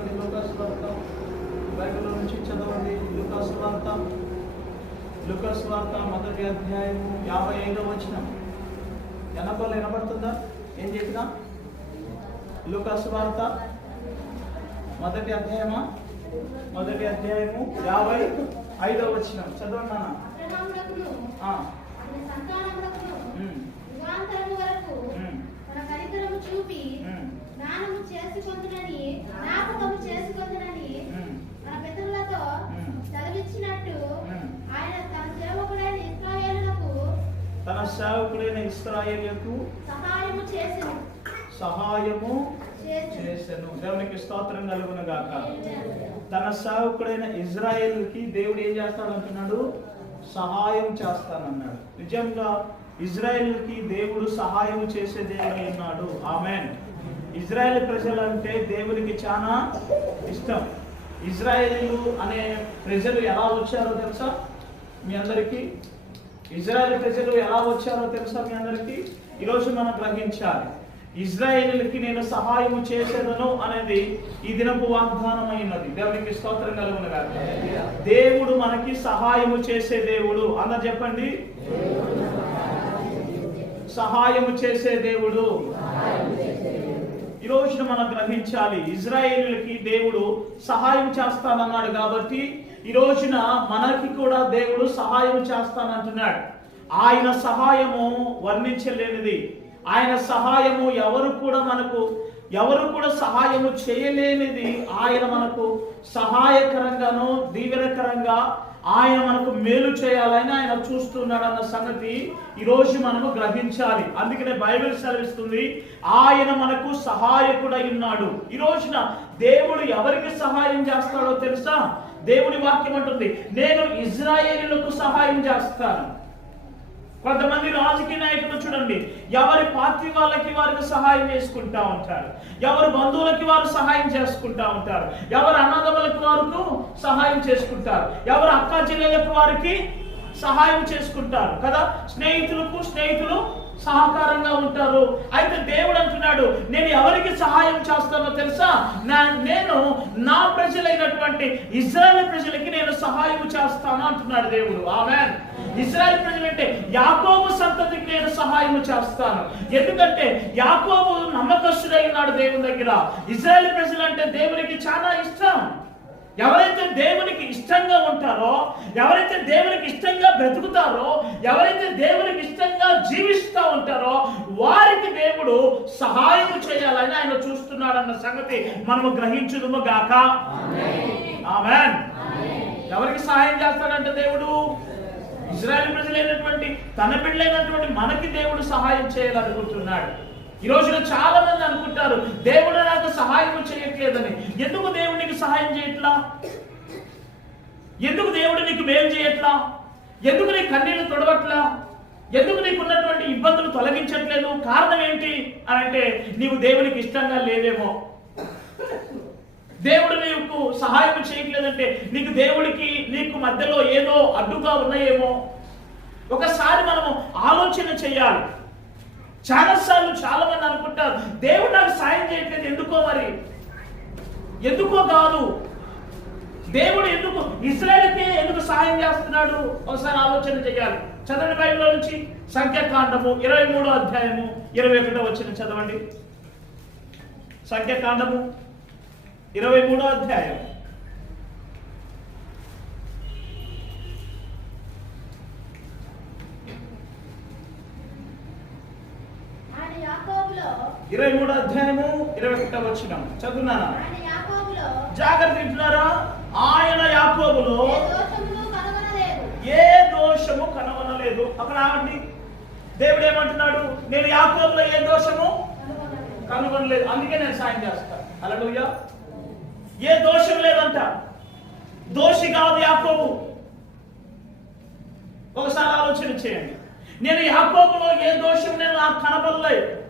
చెప్పండి లుకాస్ వార్త. బైబిల్ నుంచి చదవండి లుకాస్ వార్త. లుకాస్ వార్త మొదటి అధ్యాయము యాభై ఐదో వచనం. ఎనకోలు వినబడుతుందా? ఏం చెప్పినా లుకాస్ వార్త. మొదటి అధ్యాయమా? మొదటి అధ్యాయము యాభై ఐదో వచనం. చదవండి నాన్న. చూపి ఉమ్, జ్ఞానము చేసుకొందునని జ్ఞాపకము చేసుకొందునని ఉమ్, మన పితరులతో ఉమ్. చదివించినట్టు ఉమ్. ఆయన తన సేవకుడైన ఇస్రాయేలులకు తన సేవకుడైన ఇస్రాయేలుకు సహాయము చేసెను. సహాయము దేవునికి స్తోత్రం కలుగును గాక. తన సేవకుడైన ఇజ్రాయేల్కి దేవుడు ఏం చేస్తాడంటున్నాడు? సహాయం చేస్తానన్నాడు. నిజంగా ఇజ్రాయేల్కి దేవుడు సహాయం చేసే దేవుడు ఉన్నాడు ఆమెన్. ఇజ్రాయెల్ ప్రజలంటే దేవునికి చాలా ఇష్టం. ఇజ్రాయేలీలు అనే ప్రజలు ఎలా వచ్చారో తెలుసా? మీ అందరికీ? ఇజ్రాయెల్ ప్రజలు ఎలా వచ్చారో తెలుసా మీ అందరికీ? ఈరోజు మనం గ్రహించాలి. ఇజ్రాయేలీలకి నేను సహాయం చేసేదను అనేది ఈ దినపు వాగ్దానం అయినది దేవునికి స్తోత్రం కలుగును కాదు దేవుడు మనకి సహాయము చేసే దేవుడు. అన్న చెప్పండి. సహాయము చేసే దేవుడు. రోజున మనం గ్రహించాలి. ఇజ్రాయేలులకి దేవుడు సహాయం చేస్తానన్నాడు కాబట్టి ఈ రోజున మనకి కూడా దేవుడు సహాయం చేస్తానంటున్నాడు. ఆయన సహాయము వర్ణించలేనిది. ఆయన సహాయము ఎవరు కూడా మనకు ఎవరు కూడా సహాయము చేయలేనిది. ఆయన మనకు సహాయకరంగాను దీవెనకరంగా ఆయన మనకు మేలు చేయాలని ఆయన చూస్తున్నాడు అన్న సంగతి ఈ రోజు మనము గ్రహించాలి. అందుకనే బైబిల్ సెలవిస్తుంది ఆయన మనకు సహాయకుడై ఉన్నాడు. ఈ రోజున దేవుడు ఎవరికి సహాయం చేస్తాడో తెలుసా? దేవుడి వాక్యం అంటుంది నేను ఇజ్రాయేలులకు సహాయం చేస్తాను. కొంతమంది రాజకీయ నాయకులు చూడండి ఎవరి పార్టీ వాళ్ళకి వారికి సహాయం చేసుకుంటా ఉంటారు. ఎవరి బంధువులకి వారు సహాయం చేసుకుంటా ఉంటారు. ఎవరి అన్నదమ్ములకు వారికి సహాయం చేసుకుంటారు. ఎవరి అక్కా జిల్లలకు వారికి సహాయం చేసుకుంటారు కదా? స్నేహితులకు స్నేహితులు సహకారంగా ఉంటారు. అయితే దేవుడు అంటున్నాడు నేను ఎవరికి సహాయం చేస్తానో తెలుసా? నా నేను నా ప్రజలైనటువంటి ఇస్రాయల్ ప్రజలకి నేను సహాయం చేస్తాను అంటున్నాడు దేవుడు. ఆమె ప్రజలు ప్రజలంటే యాకోబు సంతతికి నేను సహాయం చేస్తాను. ఎందుకంటే యాకోబు నమ్మకస్తుడై ఉన్నాడు దేవుని దగ్గర. ప్రజలు ప్రజలంటే దేవునికి చాలా ఇష్టం. ఎవరైతే దేవునికి ఇష్టంగా ఉంటారో ఎవరైతే దేవునికి ఇష్టంగా బ్రతుకుతారో ఎవరైతే దేవునికి ఇష్టంగా జీవిస్తూ ఉంటారో వారికి దేవుడు సహాయం చేయాలని ఆయన చూస్తున్నాడన్న సంగతి మనము గ్రహించుదుము గాక. ఆమెన్. ఎవరికి సహాయం చేస్తాడంటే దేవుడు? ఇజ్రాయెల్ ప్రజలైనటువంటి తన బిడ్డలైనటువంటి మనకి దేవుడు సహాయం చేయాలనుకుంటున్నాడు. ఈ రోజున చాలా మంది అనుకుంటారు దేవుడు నాకు సహాయం చేయట్లేదని. ఎందుకు దేవుడు నీకు సహాయం చేయట్లా? ఎందుకు దేవుడు నీకు మేలు చేయట్లా? ఎందుకు నీ కన్నీళ్ళు తొడవట్లా ఎందుకు నీకు ఉన్నటువంటి ఇబ్బందులు తొలగించట్లేదు? కారణం ఏంటి? అని అంటే నీవు దేవునికి ఇష్టంగా లేవేమో. దేవుడు నీకు సహాయం చేయట్లేదంటే నీకు దేవుడికి నీకు మధ్యలో ఏదో అడ్డుగా ఉన్నాయేమో. ఒకసారి మనము ఆలోచన చేయాలి. చాలాసార్లు చాలా మంది అనుకుంటారు దేవుడు నాకు సాయం చేయట్లేదు ఎందుకో మరి? ఎందుకో కాదు? దేవుడు ఎందుకు ఇస్రాయల్కే ఎందుకు సహాయం చేస్తున్నాడు? ఒకసారి ఆలోచన చేయాలి. చదవండి బైబిల్లో నుంచి సంఖ్యాకాండము ఇరవై మూడో అధ్యాయము ఇరవై ఒకటో వచ్చిన చదవండి. సంఖ్యాకాండము ఇరవై మూడో అధ్యాయం. ఇరవై మూడో అధ్యాయము ఇరవై ఒకటో వచ్చిన చదువున్నానా యాకోబులో. జాగ్రత్త వింటున్నారా? ఆయన యాకోబులో ఏ కనుగొనలేదు. దోషము కనవనలేదు అక్కడ ఆవండి దేవుడు ఏమంటున్నాడు? నేను యాకోబులో ఏ దోషము కనుగొనలేదు. అందుకే నేను సాయం చేస్తాను అలలుయ్య ఏ దోషం లేదంట. దోషి కాదు యాకోబు. ఒకసారి ఆలోచన చేయండి. నేను యాకోబులో ఏ దోషం నేను నాకు కనపడలేదు.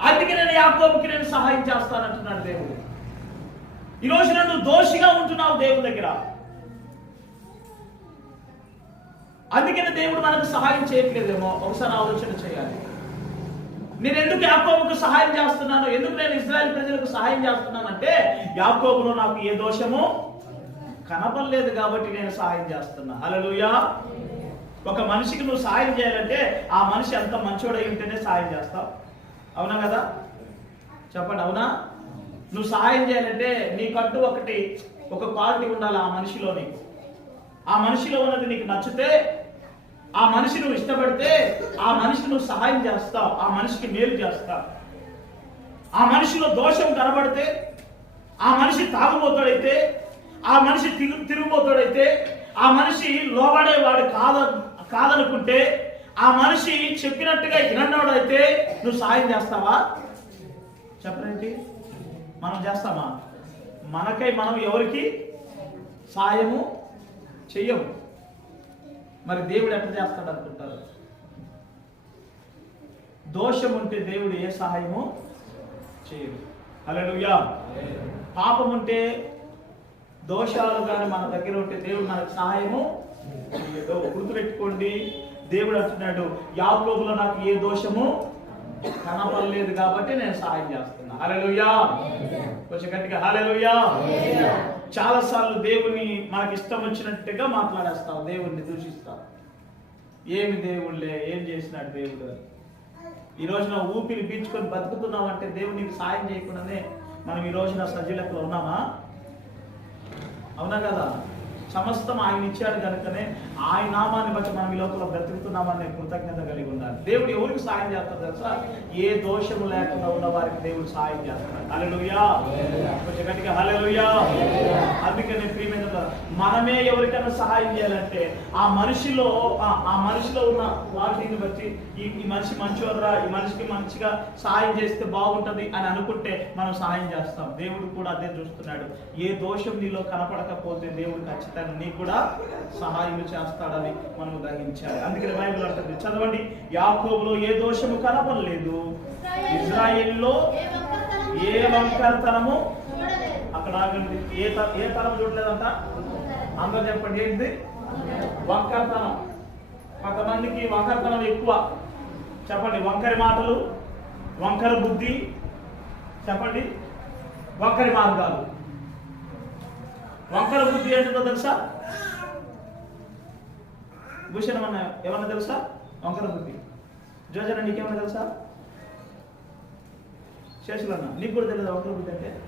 అందుకే నేను యాకోబుకి నేను సహాయం చేస్తానంటున్నాడు దేవుడు. ఈరోజు నన్ను దోషిగా ఉంటున్నావు దేవుని దగ్గర. అందుకని దేవుడు మనకు సహాయం చేయట్లేదేమో. ఒకసారి ఆలోచన చేయాలి. నేను ఎందుకు యాకోబుకు సహాయం చేస్తున్నాను ఎందుకు నేను ఇజ్రాయెల్ ప్రజలకు సహాయం చేస్తున్నానంటే యాకోబులో నాకు ఏ దోషము కనపడలేదు కాబట్టి నేను సహాయం చేస్తున్నా. అలలుయా ఒక మనిషికి నువ్వు సహాయం చేయాలంటే ఆ మనిషి ఎంత మంచోడై ఉంటేనే సహాయం చేస్తావు. అవునా కదా? చెప్పండి అవునా? నువ్వు సహాయం చేయాలంటే నీకంటూ ఒకటి ఒక క్వాలిటీ ఉండాలి ఆ మనిషిలో నీకు ఆ మనిషిలో ఉన్నది నీకు నచ్చితే ఆ మనిషి నువ్వు ఇష్టపడితే ఆ మనిషి నువ్వు సహాయం చేస్తావు ఆ మనిషికి మేలు చేస్తావు. ఆ మనిషిలో దోషం కనబడితే ఆ మనిషి తాగుబోతాడైతే ఆ మనిషి తిరుగు తిరుగుబోతాడైతే ఆ మనిషి లోబడేవాడు కాద కాదనుకుంటే ఆ మనిషి చెప్పినట్టుగా వినన్నాడైతే నువ్వు సాయం చేస్తావా? చెప్పరేంటి? మనం చేస్తామా? మనకై మనం ఎవరికి సాయము చెయ్యము. మరి దేవుడు ఎట్లా చేస్తాడు అనుకుంటారు? దోషం ఉంటే దేవుడు ఏ సహాయము చేయడు. హల్లెలూయా. పాపం ఉంటే దోషాలు కానీ మన దగ్గర ఉంటే దేవుడు మనకు సహాయము చేయడు గుర్తుపెట్టుకోండి. దేవుడు అంటున్నాడు యాకోబులో నాకు ఏ దోషము కనపడలేదు కాబట్టి నేను సహాయం చేస్తున్నా. హల్లెలూయా. కొంచెం గట్టిగా హల్లెలూయా. చాలా సార్లు దేవుని మనకి ఇష్టం వచ్చినట్టుగా మాట్లాడేస్తాం దేవుణ్ణి దూషిస్తాం. ఏమి దేవుళ్ళే ఏం చేసినాడు దేవుడు? ఈ రోజున ఊపిరి పీల్చుకొని బతుకుతున్నాం అంటే దేవుడు నీకు సాయం చేయకుండానే మనం ఈ రోజున సజ్జలకులు ఉన్నామా? అవునా కదా? సమస్తం ఆయన ఇచ్చాడు కనుకనే ఆయన నామాన్ని బట్టి మనం ఈ లోపల బ్రతుకుతున్నామనే కృతజ్ఞత కలిగి ఉండాలి. దేవుడు ఎవరికి సాయం చేస్తాడు తెలుసా? ఏ దోషము లేకుండా ఉన్న వారికి దేవుడు సాయం చేస్తాడు. హల్లెలూయా. కొంచెం గట్టిగా హల్లెలూయా. అందుకనే ప్రియమైన మనమే ఎవరికైనా సహాయం చేయాలంటే ఆ మనిషిలో ఆ- ఆ మనిషిలో ఉన్న వాటిని బట్టి ఈ ఈ మనిషి మంచివారా ఈ మనిషికి మంచిగా సహాయం చేస్తే బాగుంటది అని అనుకుంటే మనం సహాయం చేస్తాం. దేవుడు కూడా అదే చూస్తున్నాడు. ఏ దోషం నీలో కనపడకపోతే దేవుడు ఖచ్చితంగా నీకు కూడా సహాయం చేస్తాడని మనం గ్రహించాలి. అందుకని బైబిల్ అంటుంది చదవండి. యాకోబులో ఏ దోషము కనపడలేదు ఇజ్రాయిల్లో ఏ వంకరతనము? అక్కడ ఆగండి. ఏ ఏ తరం చూడలేదంట? అందరు చెప్పండి ఏంటి వంకరతనం. కొంతమందికి వంకరతనం ఎక్కువ. చెప్పండి వంకరి మాటలు వంకర బుద్ధి. చెప్పండి వంకరి మార్గాలు. వంకర బుద్ధి ఏంటో తెలుసా? భూషణం అన్న ఏమన్నా తెలుసా? వంకర బుద్ధి. జోజన నీకేమన్నా తెలుసా? శేషులన్న. నీకు కూడా తెలియదు వంకర బుద్ధి అంటే?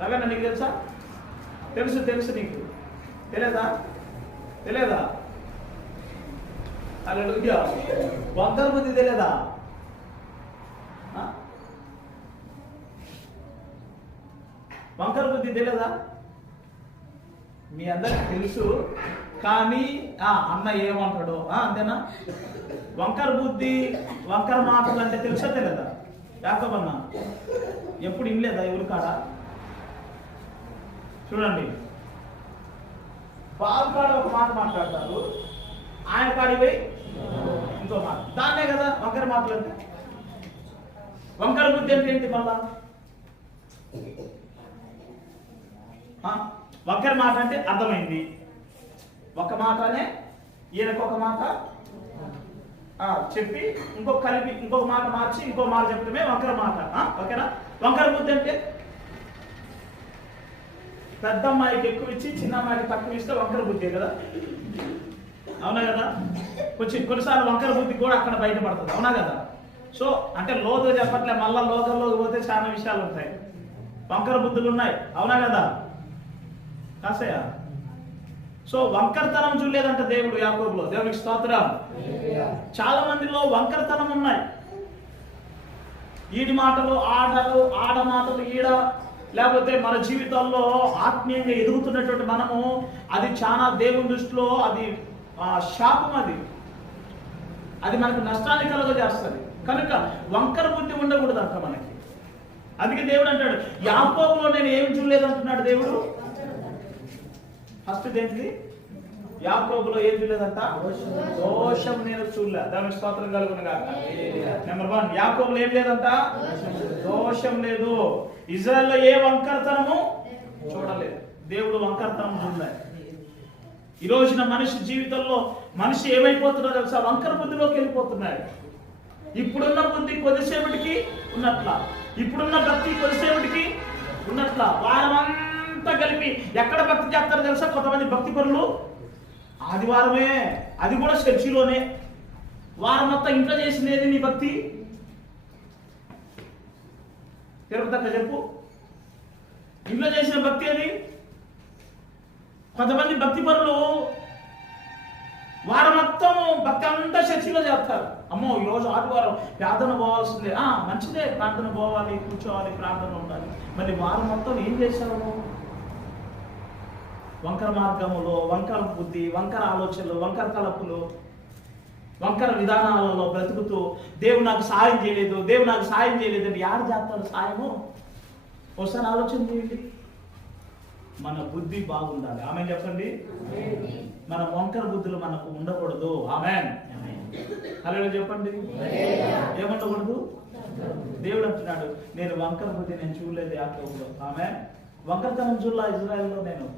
రవన్న నీకు తెలుసా? తెలుసు తెలుసు నీకు. తెలియదా తెలియదా అలా వంకర బుద్ధి తెలియదా ఆ? వంకర బుద్ధి తెలియదా మీ అందరికి తెలుసు. కానీ ఆ అన్న ఏమంటాడు అంతేనా? వంకర బుద్ధి వంకర మాటలు అంటే తెలుసా తెలియదా యాకబన్న ఎప్పుడు ఇనలేదా ఎవరి కాడ? చూడండి. బాబు కాడ ఒక మాట మాట్లాడతారు. ఆయన కాడిపోయి ఇంకో మాట. దాన్నే కదా వంకర మాటలు అంటే. వంకర బుద్ధి అంటే ఏంటి మళ్ళా? వంకర మాట అంటే అర్థమైంది. ఒక మాటనే ఈయనకు ఒక మాట? చెప్పి ఇంకొక కలిపి ఇంకొక మాట మార్చి ఇంకో మాట చెప్పడమే వంకర మాట. ఓకేనా? వంకర బుద్ధి అంటే? పెద్ద అమ్మాయికి ఎక్కువ ఇచ్చి చిన్న అమ్మాయికి తక్కువ ఇస్తే వంకర బుద్ధి కదా? అవునా కదా? కొంచెం కొన్నిసార్లు వంకర బుద్ధి కూడా అక్కడ బయటపడుతుంది. అవునా కదా? సో అంటే లోతు చెప్పట్లే మళ్ళా లోకంలోకి పోతే చాలా విషయాలు ఉంటాయి. వంకర బుద్ధులు ఉన్నాయి. అవునా కదా? కాసయ్యా సో వంకరతనం చూడలేదంట దేవుడు యాకోబులో. దేవునికి స్తోత్రం చాలా మందిలో వంకరతనం ఉన్నాయి. ఈడి మాటలు ఆటలు ఆడ మాటలు ఈడ లేకపోతే మన జీవితాల్లో ఆత్మీయంగా ఎదుగుతున్నటువంటి మనము అది చాలా దేవుని దృష్టిలో అది ఆ, శాపం అది. అది మనకు నష్టాన్ని కలుగజేస్తుంది. కనుక వంకర బుద్ధి ఉండకూడదు అంట మనకి. అందుకే దేవుడు అంటాడు యాకోబులో నేను ఏం చూడలేదు అంటున్నాడు దేవుడు? ఫస్ట్ ఏంటిది యాకోబులో ఏం చూడలేదంట? దోషం నేను చూడలే. దానికి స్తోత్రం కలుగును కాక నెంబర్ వన్ యాకోబులో ఏం లేదంట? దోషం లేదు. ఇజ్రాయెల్లో ఏ వంకరతనము చూడలేదు. దేవుడు వంకరతనం చూడలే. ఈ రోజున మనిషి జీవితంలో మనిషి ఏమైపోతున్నాడో తెలుసా? వంకర బుద్ధిలోకి వెళ్ళిపోతున్నాడు. ఇప్పుడున్న బుద్ధి కొద్దిసేపటికి ఉన్నట్ల. ఇప్పుడున్న భక్తి కొద్దిసేపటికి ఉన్నట్ల. వారం అంతా కలిపి ఎక్కడ భక్తి చేస్తారో తెలుసా? కొంతమంది భక్తి పనులు ఆదివారమే అది కూడా చర్చిలోనే. వారం మొత్తం ఇంట్లో చేసినది నీ భక్తి? తిరుపతి చెప్పు. ఇంట్లో చేసిన భక్తి అది? కొంతమంది భక్తి పనులు వారం మొత్తం భక్తి అంతా చర్చిలో చేస్తారు. అమ్మో ఈరోజు ఆదివారం ప్రార్థన పోవాల్సిందే. మంచిదే ప్రార్థన పోవాలి కూర్చోవాలి ప్రార్థన ఉండాలి. మరి వారం మొత్తం ఏం చేశావు వంకర మార్గములో వంకర బుద్ధి వంకర ఆలోచనలు వంకర తలపులు వంకర విధానాలలో బ్రతుకుతూ దేవుడు నాకు సాయం చేయలేదు దేవుడు నాకు సాయం చేయలేదు అంటే యారు చేస్తారు సాయము ఒకసారి ఆలోచన చేయండి. మన బుద్ధి బాగుండాలి. ఆమె చెప్పండి? మన వంకర బుద్ధులు మనకు ఉండకూడదు. ఆమె హలో చెప్పండి? ఏముండకూడదు దేవుడు అంటున్నాడు నేను వంకర బుద్ధి నేను చూడలేదు యాకోబులో. ఆమె వంకరతనం చూడలా ఇజ్రాయెల్లో నేను?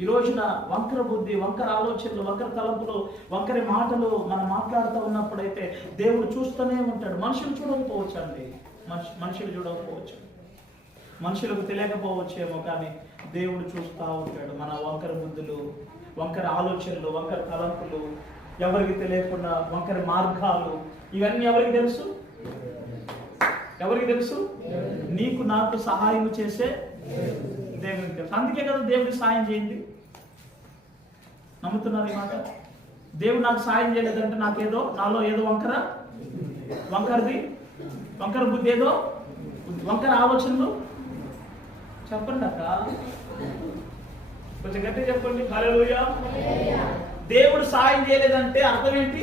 ఈ రోజున వంకర బుద్ధి వంకర ఆలోచనలు వంకర తలంపులు వంకర మాటలు మనం మాట్లాడుతూ ఉన్నప్పుడైతే దేవుడు చూస్తూనే ఉంటాడు. మనుషులు చూడకపోవచ్చు అండి. మనిషి మనుషులు చూడకపోవచ్చు. మనుషులకు తెలియకపోవచ్చేమో కానీ దేవుడు చూస్తూ ఉంటాడు. మన వంకర బుద్ధులు వంకర ఆలోచనలు వంకర తలంపులు ఎవరికి తెలియకుండా వంకర మార్గాలు ఇవన్నీ ఎవరికి తెలుసు? ఎవరికి తెలుసు? నీకు నాకు సహాయం చేసే దేవునికి తెలుసు అందుకే కదా దేవుడికి సాయం చేయండి నమ్ముతున్నారు ఈ మాట? దేవుడు నాకు సాయం చేయలేదంటే నాకేదో నాలో ఏదో వంకర వంకరది వంకర బుద్ధి ఏదో వంకర ఆలోచనలు? చెప్పండి అక్క. కొంచెం గట్టిగా చెప్పండి. హలోయా దేవుడు సాయం చేయలేదంటే అర్థం ఏంటి?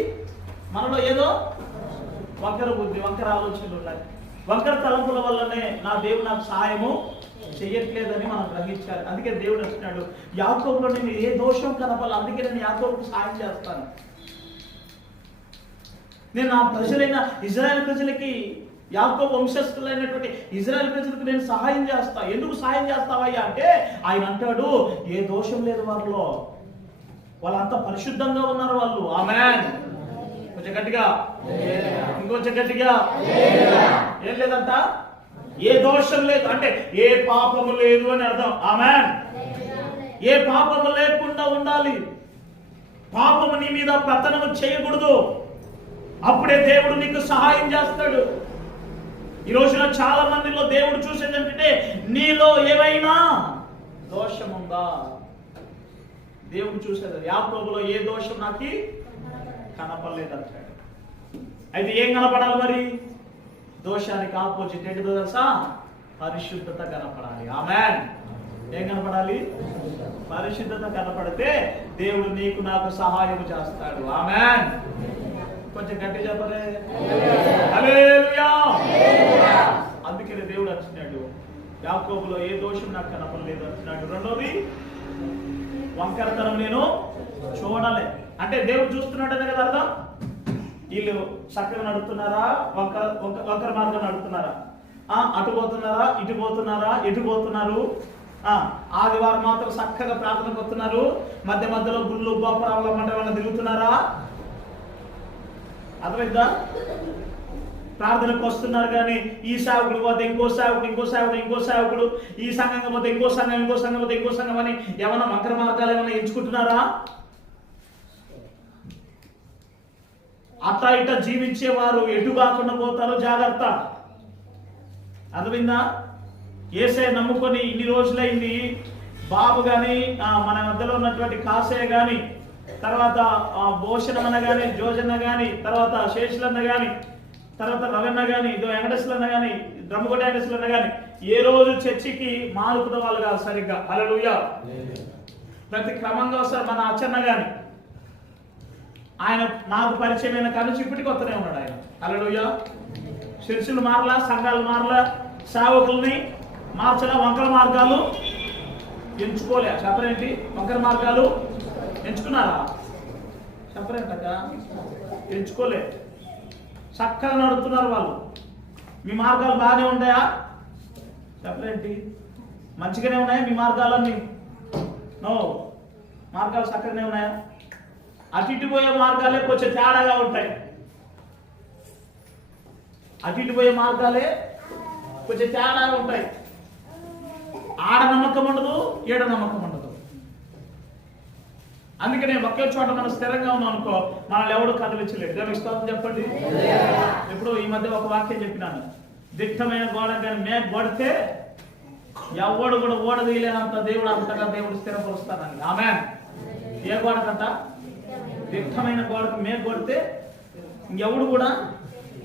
మనలో ఏదో వంకర బుద్ధి వంకర ఆలోచనలు ఉన్నాయి. వంకర తలంపుల వల్లనే నా దేవుడు నాకు సహాయము చెయ్యట్లేదని మనం గ్రహించాలి. అందుకే దేవుడు అంటున్నాడు యాకోబులో నేను ఏ దోషం కనపాలి అందుకే నేను యాకోబుకు సాయం చేస్తాను. నేను నా ప్రజలైన ఇజ్రాయెల్ ప్రజలకి యాకో వంశస్థులైనటువంటి ఇజ్రాయెల్ ప్రజలకు నేను సహాయం చేస్తా. ఎందుకు సహాయం చేస్తావయ్యా అంటే ఆయన అంటాడు ఏ దోషం లేదు వారిలో. వాళ్ళంతా పరిశుద్ధంగా ఉన్నారు వాళ్ళు. ఆమె కొంచెం గట్టిగా. ఇంకొంచెం గట్టిగా. ఏం లేదంట? ఏ దోషం లేదు. అంటే ఏ పాపము లేదు అని అర్థం. ఆమె ఏ పాపము లేకుండా ఉండాలి. పాపము నీ మీద పతనము చేయకూడదు. అప్పుడే దేవుడు నీకు సహాయం చేస్తాడు. ఈ రోజున చాలా మందిలో దేవుడు చూసేది ఏంటంటే నీలో ఏమైనా దోషం ఉందా దేవుడు చూసేది యాకోబులో ఏ దోషం నాకు? కనపడలేదు అంటాడు అయితే ఏం కనపడాలి మరి? దోషానికి ఆపోజిట్ ఏంటిదో తెలుసా పరిశుద్ధత కనపడాలి. ఆమెన్ ఏం కనపడాలి? పరిశుద్ధత కనపడితే దేవుడు నీకు నాకు సహాయం చేస్తాడు. ఆమెన్ కొంచెం గట్టి చెప్పలే అందుకనే దేవుడు అంటున్నాడు యాకోబులో ఏ దోషం నాకు కనపడలేదు అంటున్నాడు. రెండోది వంకరతనం నేను చూడలే. అంటే దేవుడు చూస్తున్నాడు కదా అర్థం? వీళ్ళు చక్కగా నడుపుతున్నారా? వంకర వంక- వంకర మార్గం నడుపుతున్నారా? ఆ, అటు పోతున్నారా? ఇటు పోతున్నారా? ఎటు పోతున్నారు? ఆదివారం మాత్రం చక్కగా ప్రార్థనకు వస్తున్నారు. మధ్య మధ్యలో గుళ్ళు గోపురాల మండలం తిరుగుతున్నారా? అర్థమైందా? ప్రార్థనకు వస్తున్నారు కానీ ఈ సేవకుడు పోతే ఇంకో సేవకుడు ఇంకో సేవకుడు ఇంకో సేవకుడు. ఈ సంఘం పోతే ఇంకో సంఘం ఇంకో సంఘం పోతే ఇంకో సంఘం అని ఏమైనా మంకర మార్గాలు ఏమైనా ఎంచుకుంటున్నారా? అట్లా ఇట్లా జీవించేవారు ఎటు కాకుండా పోతారో జాగ్రత్త. అర్థమైందా ఏసే నమ్ముకొని ఇన్ని రోజులైంది. బాబు కానీ మన మధ్యలో ఉన్నటువంటి కాసే కానీ తర్వాత భూషణమన్న కానీ జోజన్న కానీ తర్వాత శేషులన్న కానీ తర్వాత రవన్న కానీ ఇదో వెంకటేశ్వరన్న కానీ డ్రమ్ముకొట్ట వెంకటేశ్వరన్న కానీ ఏ రోజు చర్చికి మారుకున్న వాళ్ళు కాదు సరిగ్గా. అలలుయా ప్రతి క్రమంగా వస్తారు మన అచ్చన్న కానీ ఆయన నాకు పరిచయమైన కానీ ఇప్పటికి వస్తూనే ఉన్నాడు ఆయన. అలలుయా శిరసులు మారలా సంఘాలు మారలా సేవకుల్ని మార్చలా వంకర మార్గాలు ఎంచుకోలే. చెప్పరేంటి వంకర మార్గాలు ఎంచుకున్నారా? చెప్పరేంటక్క ఎంచుకోలే. చక్కగా నడుపుతున్నారు వాళ్ళు. మీ మార్గాలు బాగానే ఉన్నాయా చెప్పరేంటి మంచిగానే ఉన్నాయా మీ మార్గాలన్నీ? నో మార్గాలు చక్కగానే ఉన్నాయా? అటు ఇటు పోయే మార్గాలే కొంచెం తేడాగా ఉంటాయి. అటు ఇటు పోయే మార్గాలే కొంచెం తేడాగా ఉంటాయి. ఆడ నమ్మకం ఉండదు ఏడ నమ్మకం ఉండదు. అందుకనే ఒకే చోట మనం స్థిరంగా ఉన్నాం అనుకో మనల్ని ఎవడు కదిలించలేదు దేవునికి స్తోత్రం చెప్పండి? ఇప్పుడు ఈ మధ్య ఒక వాక్యం చెప్పినాను. దిట్టమైన గోడ కానీ మేఘ కొడితే ఎవడు కూడా ఓడ తీయలేనంత దేవుడు అంతగా దేవుడు స్థిరపరుస్తానని ఆమె ఏ గోడకంట? దిట్టమైన గోడకు మేఘ కొడితే ఇంకెవడు కూడా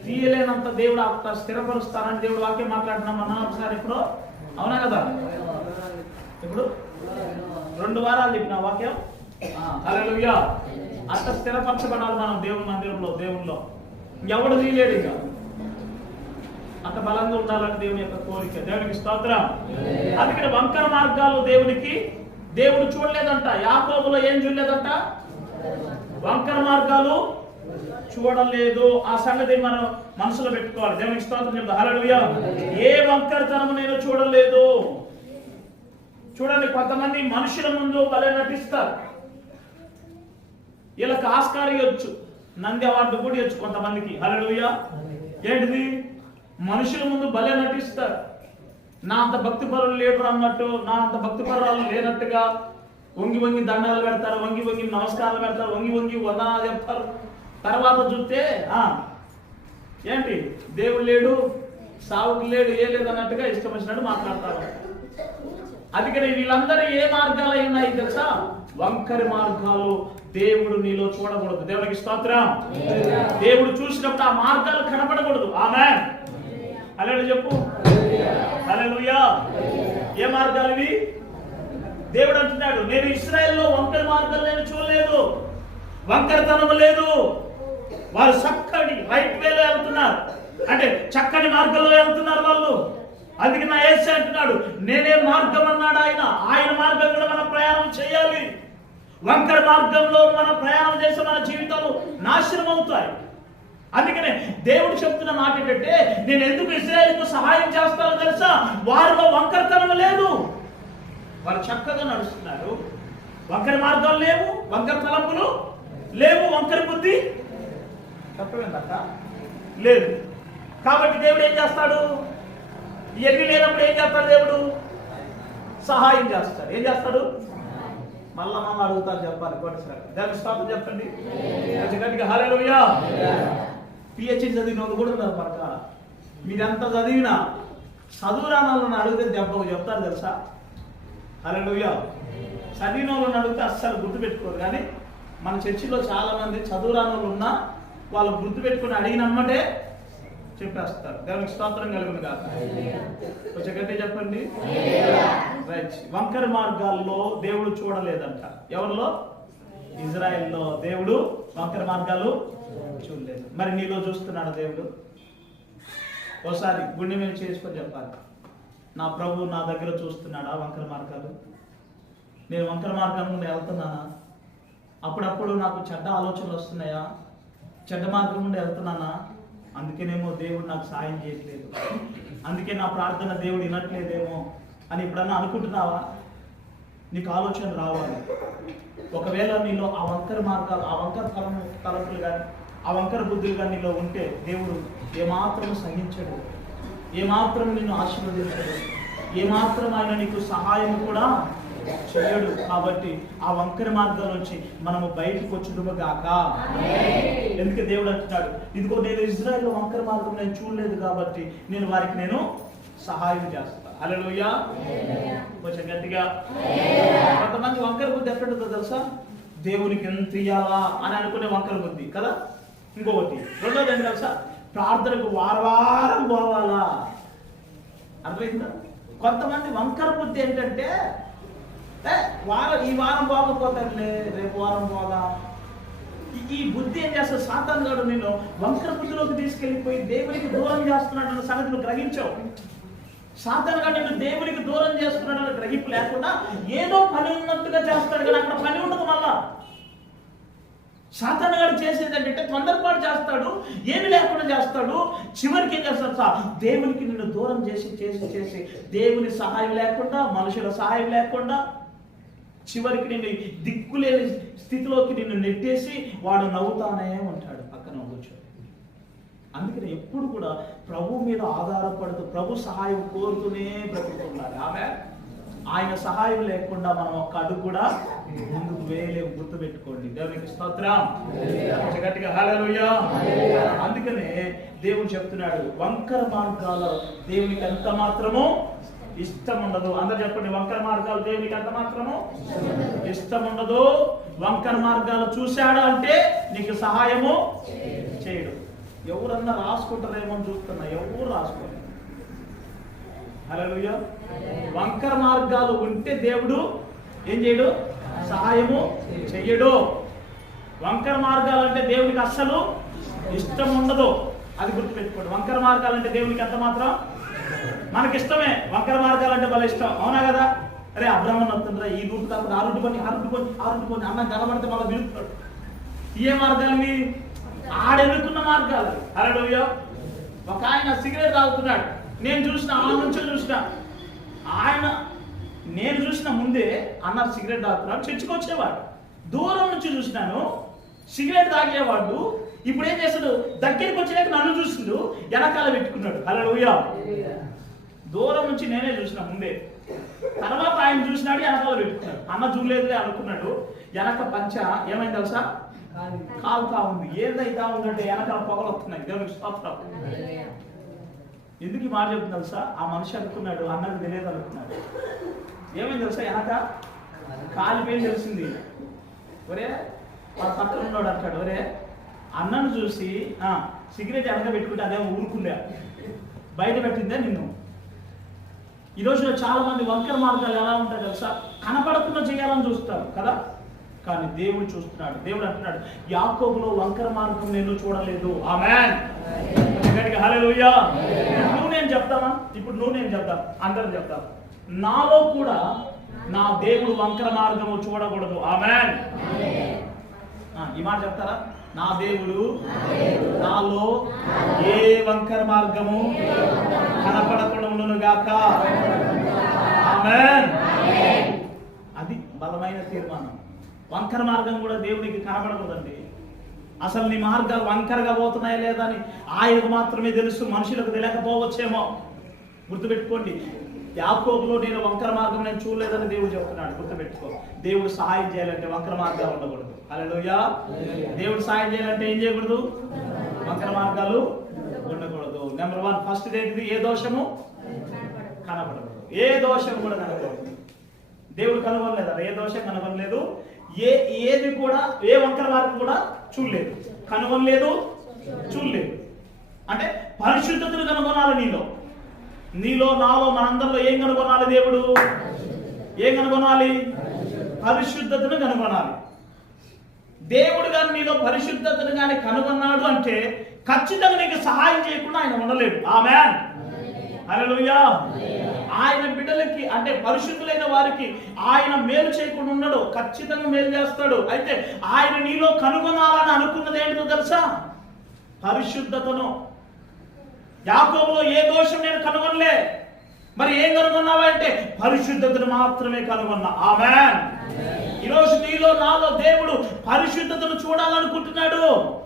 తీయలేనంత దేవుడు అంత స్థిరపరుస్తానని దేవుడు వాక్యం మాట్లాడుతున్నాం. అన్నా ఒకసారి ఇప్పుడు అవునా కదా? ఇప్పుడు రెండు వారాలు చెప్పిన వాక్యం. అంత స్థిరపరచబడాలి మనం దేవుని మందిరంలో దేవునిలో. ఎవడు తీయలేడు ఇక? అంత బలంగా ఉండాలని దేవుని యొక్క కోరిక. దేవునికి స్తోత్రం. అందుకని వంకర మార్గాలు దేవునికి దేవుడు చూడలేదంట. యాకోబులో ఏం చూడలేదంట? వంకర మార్గాలు చూడలేదు ఆ సంగతి మనం మనసులో పెట్టుకోవాలి. దేవుని స్తోత్రం చెప్తా. హల్లెలూయా. ఏ వంకరతనము నేను చూడలేదు చూడండి కొంతమంది మనుషుల ముందు భలే నటిస్తారు. వీళ్ళకి ఆస్కార్ ఇవ్వచ్చు. నంది అవార్డు కూడా ఇవ్వచ్చు కొంతమందికి. హలడుయా ఏంటిది? మనుషుల ముందు భలే నటిస్తారు. నా అంత భక్తి పరులు లేడు అన్నట్టు నా అంత భక్తి పరులు లేనట్టుగా వంగి వంగి దండాలు పెడతారు వంగి వంగి నమస్కారాలు పెడతారు వంగి వంగి వందనాలు చెప్తారు. తర్వాత చూస్తే ఆ ఏంటి? దేవుడు లేడు సావుకు లేడు ఏ లేదు అన్నట్టుగా ఇష్టం వచ్చినట్టు మాట్లాడతారు. అందుకని వీళ్ళందరూ ఏ మార్గాలు అయి ఉన్నాయి తెలుసా? వంకరి మార్గాలు దేవుడు నీలో చూడకూడదు. దేవునికి స్తోత్రం. దేవుడు చూసినప్పుడు ఆ మార్గాలు కనపడకూడదు. ఆమె అలా చెప్పు. హల్లెలూయా. ఏ మార్గాలు ఇవి? దేవుడు అంటున్నాడు నేను ఇస్రాయల్లో వంకర మార్గం నేను చూడలేదు. వంకరతనం లేదు. వారు చక్కటి రైట్ వేలో వెళ్తున్నారు. అంటే చక్కని మార్గంలో వెళ్తున్నారు వాళ్ళు. అందుకే నా ఏసీ అంటున్నాడు నేనే మార్గం అన్నాడు ఆయన. ఆయన మార్గం కూడా మనం ప్రయాణం చేయాలి. వంకర మార్గంలో మనం ప్రయాణం చేస్తే మన జీవితాలు నాశనం అవుతాయి. అందుకనే దేవుడు చెప్తున్న మాట ఏంటంటే నేను ఎందుకు ఇస్రాయేల్కు సహాయం చేస్తానో తెలుసా? వారిలో వంకరతనం లేదు. వారు చక్కగా నడుస్తున్నారు. వంకర మార్గాలు లేవు వంకర తలంపులు లేవు వంకర బుద్ధి తప్పేందక్క? లేదు. కాబట్టి దేవుడు ఏం చేస్తాడు? ఇవన్నీ లేనప్పుడు ఏం చేస్తాడు దేవుడు? సహాయం చేస్తాడు. ఏం చేస్తాడు? మళ్ళా మళ్ళీ అడుగుతారు చెప్పాలి. కొట్టసారి దాని స్తోత్రం చెప్పండి. గట్టిగా హల్లెలూయా. పిహెచ్డి చదివిన వాళ్ళు కూడా ఉన్నారు పక్క మీరెంత చదివినా చదువు రాని వాళ్ళని అడిగితే దెబ్బ చెప్తారు తెలుసా? హల్లెలూయా చదివిన వాళ్ళని అడిగితే అస్సలు గుర్తుపెట్టుకోరు కానీ మన చర్చిలో చాలామంది చదువురాని చదువు వాళ్ళు ఉన్నా వాళ్ళు గుర్తుపెట్టుకుని అడిగినమ్మటే చెప్పేస్తారు. దేవునికి స్తోత్రం కలుగును కాదు కొంచెం గట్టి చెప్పండి. రైట్ వంకర మార్గాల్లో దేవుడు చూడలేదంట. ఎవరిలో? ఇజ్రాయెల్లో దేవుడు వంకర మార్గాలు చూడలేదు. మరి నీలో చూస్తున్నాడు దేవుడు? ఓసారి గుండె మీద చేసుకొని చెప్పాలి. నా ప్రభు నా దగ్గర చూస్తున్నాడా వంకర మార్గాలు? నేను వంకర మార్గం నుండి వెళ్తున్నానా? అప్పుడప్పుడు నాకు చెడ్డ ఆలోచనలు వస్తున్నాయా? చెడ్డ మార్గం నుండి వెళ్తున్నానా? అందుకేనేమో దేవుడు నాకు సాయం చేయట్లేదు. అందుకే నా ప్రార్థన దేవుడు వినట్లేదేమో అని ఎప్పుడన్నా అనుకుంటున్నావా? నీకు ఆలోచన రావాలి. ఒకవేళ నీలో ఆ వంకర మార్గాలు ఆ వంకర తలం తలంపులు కానీ ఆ వంకర బుద్ధులు కానీ నీలో ఉంటే దేవుడు ఏమాత్రం సహించడు. ఏమాత్రం నిన్ను ఆశీర్వదించడు. ఏమాత్రం ఆయన నీకు సహాయం కూడా చేయడు. కాబట్టి ఆ వంకర మార్గం నుంచి మనము బయటకు వచ్చుదుము గాక. ఎందుకు దేవుడు అంటున్నాడు? ఇదిగో నేను ఇజ్రాయెల్ వంకర మార్గం నేను చూడలేదు కాబట్టి నేను వారికి నేను సహాయం చేస్తా. హల్లెలూయా. కొంచెం గట్టిగా. కొంతమంది వంకర బుద్ధి ఎక్కడుందో తెలుసా? దేవునికి ఎంత ఇయ్యాలా అని అనుకునే వంకర బుద్ధి కదా? ఇంకొకటి. రెండోది ఏంటి తెలుసా? ప్రార్థనకు వారవారం పోవాలా? అర్థమైందా? కొంతమంది వంకర బుద్ధి ఏంటంటే ఏ, వారం ఈ వారం పోకపోతానులే రేపు వారం పోదా? ఈ- బుద్ధి ఏం చేస్తా సాతాన్ గారు నేను వంకర బుద్ధిలోకి తీసుకెళ్ళిపోయి దేవునికి దూరం చేస్తున్నాడు అన్న సంగతి నువ్వు గ్రహించావు. సాతాన్ గారు నిన్ను దేవునికి దూరం చేస్తున్నాడు అన్న గ్రహింపు లేకుండా ఏదో పని ఉన్నట్టుగా చేస్తాడు కానీ అక్కడ పని ఉండదు మళ్ళా. సాతాన్ గాడు చేసేది ఏంటంటే తొందరపాటు చేస్తాడు ఏమి లేకుండా చేస్తాడు. చివరికి ఏం చేస్తాడు సార్? దేవునికి నిన్ను దూరం చేసి చేసి చేసి దేవుని సహాయం లేకుండా మనుషుల సహాయం లేకుండా చివరికి నిన్ను దిక్కులేని స్థితిలోకి నిన్ను నెట్టేసి వాడు నవ్వుతానే ఉంటాడు పక్కన కూర్చొని అందుకని ఎప్పుడు కూడా ప్రభు మీద ఆధారపడుతూ ప్రభు సహాయం కోరుతూనే బ్రతుకుతున్నారు ఆమె ఆయన సహాయం లేకుండా మనం ఒక్క అడుగు కూడా ముందుకు వేయలేము. గుర్తు పెట్టుకోండి దేవునికి స్తోత్రం. గట్టిగా హల్లెలూయా. అందుకనే దేవుడు చెప్తున్నాడు వంకర మార్గాల దేవునికి ఎంత మాత్రమో ఇష్టం ఉండదు. అందరు చెప్పండి వంకర మార్గాలు దేవునికి ఎంత మాత్రము ఇష్టం ఉండదు. వంకర మార్గాలు చూశాడు అంటే నీకు సహాయము చేయడు. ఎవరన్నా రాసుకుంటారేమో అని చూస్తున్నా. ఎవరు రాసుకోలేదు హల్లెలూయా. వంకర మార్గాలు ఉంటే దేవుడు ఏం చేయడు? సహాయము చెయ్యడు. వంకర మార్గాలు అంటే దేవునికి అస్సలు ఇష్టం ఉండదు. అది గుర్తుపెట్టుకోండి. వంకర మార్గాలు అంటే దేవునికి ఎంత మాత్రం? మనకి ఇష్టమే వంకర మార్గాలు అంటే వాళ్ళ ఇష్టం. అవునా కదా? అరే అబ్రాహ్మణ్ వస్తుండ్రా ఈ రూట్ కాకుండా ఆ రూట్ కొని ఆ రూట్ కొని ఆ రూట్ కొని అన్నం కనబడితే మళ్ళీ పిలుస్తాడు ఏ మార్గాలని? ఆడెన్నుకున్న మార్గాలు. అరడోయో ఒక ఆయన సిగరెట్ తాగుతున్నాడు. నేను చూసిన ఆ నుంచి చూసిన. ఆయన నేను చూసిన ముందే అన్న సిగరెట్ తాగుతున్నాడు చర్చికి వచ్చేవాడు. దూరం నుంచి చూసినాను సిగరెట్ తాగేవాడు. ఇప్పుడు ఏం చేస్తాడు దగ్గరికి వచ్చినాక నన్ను చూసిండు వెనకాల పెట్టుకున్నాడు. అలా దూరం నుంచి నేనే చూసిన ముందే. తర్వాత ఆయన చూసినాడు వెనకాల పెట్టుకున్నాడు. అన్న చూడలేదులే అనుకున్నాడు. వెనక పంచ ఏమైంది తెలుసా? కాలుతా ఉంది. ఏదైతా ఉందంటే వెనకాల పొగలు వస్తున్నాయి. దేవునికి స్తోత్రం. ఎందుకు ఈ మాట చెప్తుంది తెలుసా? ఆ మనిషి అనుకున్నాడు అన్నది తెలియదు అనుకున్నాడు. ఏమైంది తెలుసా వెనక కాలిపోయి తెలిసింది. ఒరే వాడు పక్కన ఉన్నాడు అంటాడు. ఒరే అన్నను చూసి ఆ సిగరెట్ వెనక పెట్టుకుంటే అదేమో ఊరుకుందా? బయట పెట్టిందే నిన్ను? ఈ రోజున చాలా మంది వంకర మార్గాలు ఎలా ఉంటాయి తెలుసా? కనపడకుండా చేయాలని చూస్తారు కదా? కానీ దేవుడు చూస్తున్నాడు. దేవుడు అంటున్నాడు యాకోబులో వంకర మార్గం నేను చూడలేదు. ఆమె గట్టిగా హల్లెలూయా. నువ్వు నేను చెప్తామా? ఇప్పుడు నువ్వు నేను చెప్తా? అందరం చెప్తా. నాలో కూడా నా దేవుడు వంకర మార్గము చూడకూడదు. ఆమె ఈ మాట చెప్తారా? నా దేవుడు నాలో ఏ వంకర మార్గము కనపడకుండా గాక అది బలమైన తీర్మానం. వంకర మార్గం కూడా దేవునికి కనపడకూడదండి అసలు నీ మార్గాలు వంకరగా పోతున్నాయా లేదా అని ఆయనకు మాత్రమే తెలుసు మనుషులకు తెలియకపోవచ్చేమో. గుర్తుపెట్టుకోండి యాకోబులో నేను వంకర మార్గం నేను చూడలేదని దేవుడు చెప్తున్నాడు. గుర్తుపెట్టుకో దేవుడు సహాయం చేయాలంటే వంకర మార్గాలు ఉండకూడదు. హల్లెలూయా. దేవుడు సహాయం చేయాలంటే ఏం చేయకూడదు? వంకర మార్గాలు ఉండకూడదు. నెంబర్ వన్ ఫస్ట్ ఏంటిది? ఏ దోషము? కనపడదు ఏ దోషం కూడా కనపడదు దేవుడు కనుగొనలేదు? ఏ దోషం కనపడలేదు ఏ ఏది కూడా ఏ వంకర మార్గం కూడా చూడలేదు. కనుగొనలేదు చూడలేదు. అంటే పరిశుద్ధతను కనుగొనాలి నీలో. నీలో నాలో మనందరిలో ఏం కనుగొనాలి దేవుడు? ఏం కనుగొనాలి? పరిశుద్ధతను కనుగొనాలి. దేవుడు గారు నీలో పరిశుద్ధతను కానీ కనుగొన్నాడు అంటే ఖచ్చితంగా నీకు సహాయం చేయకుండా ఆయన ఉండలేడు. Man hallelujah. ఆయన బిడ్డలకి అంటే పరిశుద్ధులైన వారికి ఆయన మేలు చేయకుండా ఉన్నాడు ఖచ్చితంగా మేలు చేస్తాడు. అయితే ఆయన నీలో కనుగొనాలని అనుకున్నది ఏంటో తెలుసా? పరిశుద్ధతను. యాకోబులో ఏ దోషం నేను కనుగొనలే. మరి ఏం కనుగొన్నావా అంటే పరిశుద్ధతను మాత్రమే కనుగొన్నా. ఆమె ఈరోజు నీలో నాలో దేవుడు పరిశుద్ధతను చూడాలనుకుంటున్నాడు.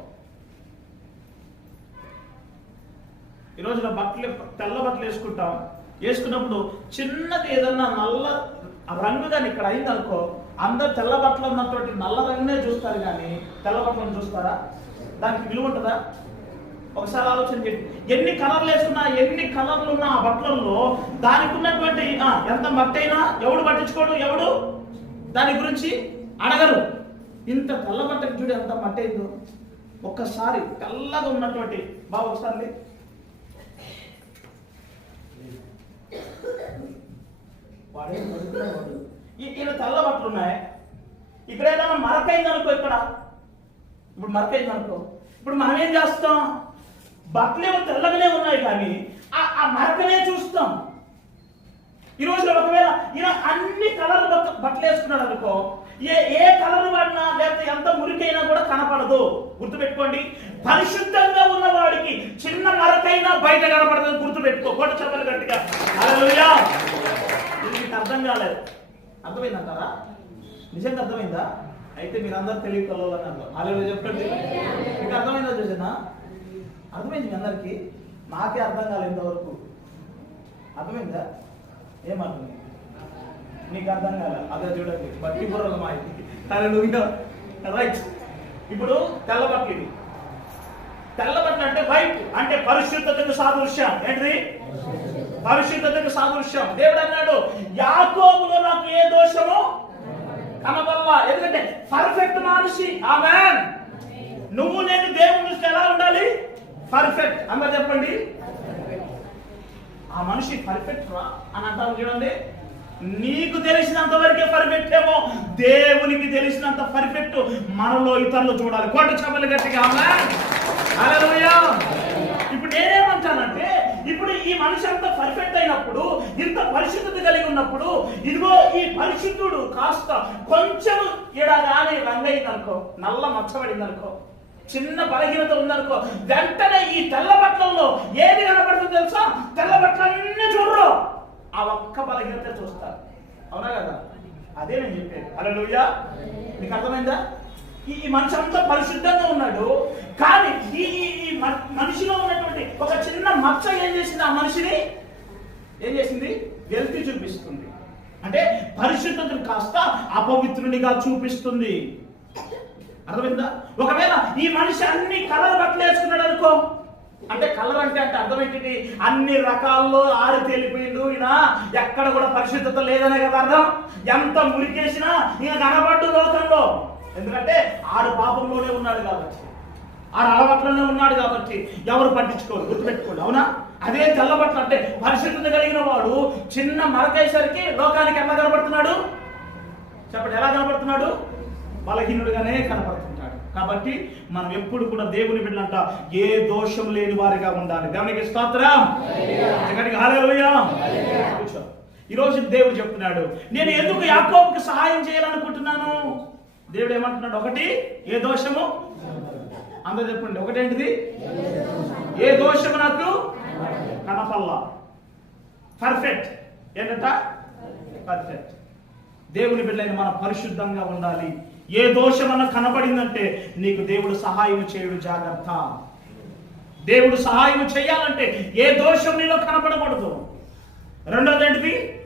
ఈ రోజున బట్టలు తెల్ల బట్టలు వేసుకుంటాం. వేసుకున్నప్పుడు చిన్నది ఏదన్నా నల్ల రంగు కానీ ఇక్కడ అయింది అనుకో అందరు తెల్ల బట్టలు ఉన్నటువంటి నల్ల రంగునే చూస్తారు కానీ తెల్ల బట్టలను చూస్తారా? దానికి విలువ ఉంటుందా? ఒకసారి ఆలోచన చేయండి. ఎన్ని కలర్లు వేసుకున్నా ఎన్ని కలర్లు ఉన్న ఆ బట్టలలో దానికి ఉన్నటువంటి ఎంత మట్టైనా ఎవడు పట్టించుకోడు ఎవడు? దాని గురించి అడగరు. ఇంత తెల్ల బట్టకి చూడు ఎంత మట్టయిందో ఒక్కసారి తెల్లగా ఉన్నటువంటి బాబు ఒకసారి వాడేం వాడు. ఈయన తెల్ల బట్టలు ఉన్నాయి ఇక్కడ. ఏదైనా మరకైంది అనుకో ఇక్కడ ఇప్పుడు మరకైంది అనుకో ఇప్పుడు మనం ఏం చేస్తాం? బట్టలేమో తెల్లగానే ఉన్నాయి కానీ ఆ ఆ మరకనే చూస్తాం. ఈ రోజు ఒకవేళ ఈయన అన్ని కలర్ బట్టలు వేసుకున్నాడు అనుకో ఏ ఏ కలర్ వాడినా లేకపోతే ఎంత మురికైనా కూడా కనపడదు. గుర్తుపెట్టుకోండి. పరిశుద్ధంగా ఉన్న వాడికి చిన్న మరకైనా బయట కనపడదు గుర్తుపెట్టుకో. కొట్ట చెప్పలు గట్టిగా. హల్లెలూయా. అర్థం కాలేదు. అర్థమైందంటారా? నిజంగా అర్థమైందా? అయితే మీరు అందరు కలవాలని అర్థం అలా చెప్పండి. మీకు అర్థమైందా చూసినా? అర్థమైంది మీ అందరికీ? నాకే అర్థం కాలేదు ఇంతవరకు. అర్థమైందా? ఏం నీకు అర్థం కాలే. అదే చూడండి. బట్టి బుర్రలు మా హల్లెలూయా రైట్ ఇప్పుడు తెల్ల బట్టలు తెల్ల బట్టలు అంటే వైట్ అంటే పరిశుద్ధతకు సాదృశ్యం. ఏంటిది? పరిశుద్ధతకు సాదృశ్యం. దేవుడు అన్నాడు యాకోబులో నాకు ఏ దోషము కనబల్లా ఎందుకంటే పర్ఫెక్ట్ మనిషి. ఆమె నువ్వు నేను దేవుని ఎలా ఉండాలి? పర్ఫెక్ట్ అందరు చెప్పండి. ఆ మనిషి పర్ఫెక్ట్ రా అని అంటారు చూడండి. నీకు తెలిసినంత వరకే పర్ఫెక్ట్ ఏమో. దేవునికి తెలిసినంత పర్ఫెక్ట్ మనలో ఇతరులు చూడాలి. కోట చెప్పలు గట్టిగా. ఆమేన్. ఇప్పుడు నేనేమంటానంటే ఇప్పుడు ఈ మనిషి అంత పర్ఫెక్ట్ అయినప్పుడు ఇంత పరిశుద్ధత కలిగి ఉన్నప్పుడు ఇదిగో ఈ పరిశుద్ధుడు కాస్త కొంచెం ఈడ కానీ నల్ల మచ్చబడిందనుకో చిన్న బలహీనత ఉందనుకో వెంటనే ఈ తెల్ల బట్టలలో ఏది కనపడుతుందో తెలుసా? తెల్ల బట్టలన్నీ చూడరు. ఆ ఒక్క బలహీనత చూస్తారు. అవునా కదా? అదే నేను చెప్పేది. హల్లెలూయా నీకు అర్థమైందా? ఈ మనిషి అంతా పరిశుద్ధంగా ఉన్నాడు. కానీ ఈ ఈ- మ- మనిషిలో ఉన్నటువంటి ఒక చిన్న మచ్చ ఏం చేసింది? ఆ మనిషిని ఏం చేసింది? వెల్తి చూపిస్తుంది. అంటే పరిశుద్ధతను కాస్త అపవిత్రునిగా చూపిస్తుంది. అర్థమైందా? ఒకవేళ ఈ మనిషి అన్ని కలర్ బట్టలు వేసుకున్నాడు అనుకో అంటే కలర్ అంటే అంటే అర్థం ఏంటి అన్ని రకాల్లో ఆరి తేలిపోయిండు ఈయన. ఎక్కడ కూడా పరిశుద్ధత లేదనే కదా అర్థం. ఎంత మురికేసినా ఈయన కనబడ్డు లోకంలో. ఎందుకంటే ఆడు పాపంలోనే ఉన్నాడు కాబట్టి. ఆడు అలవాట్లోనే ఉన్నాడు కాబట్టి ఎవరు పట్టించుకోరు గుర్తుపెట్టుకోండి అవునా? అదే తెల్లబట్టలు అంటే పరిశుద్ధత కలిగిన వాడు చిన్న మరకేసరికి లోకానికి ఎలా కనబడుతున్నాడు? చెప్పండి ఎలా కనబడుతున్నాడు? బలహీనుడుగానే కనబడుతుంటాడు. కాబట్టి మనం ఎప్పుడు కూడా దేవుని బిడ్డలంట ఏ దోషం లేని వారిగా ఉండాలి. దేవునికి స్తోత్రం. జగనికి హల్లెలూయా. కూర్చో. దేవుడు చెప్తున్నాడు నేను ఎందుకు యాకోబుకి సహాయం చేయాలనుకుంటున్నాను? దేవుడు ఏమంటున్నాడు? ఒకటి ఏ దోషము? అందరూ చెప్పండి. ఒకటేంటిది? ఏ దోషము నాకు? కనపల్లా పర్ఫెక్ట్ ఏంటంట? పర్ఫెక్ట్ దేవుని బిడ్డలైన మనం పరిశుద్ధంగా ఉండాలి. ఏ దోషమన్న కనపడిందంటే నీకు దేవుడు సహాయం చేయుడు జాగ్రత్త. దేవుడు సహాయం చేయాలంటే ఏ దోషం నీలో కనపడకూడదు. రెండోది ఏంటిది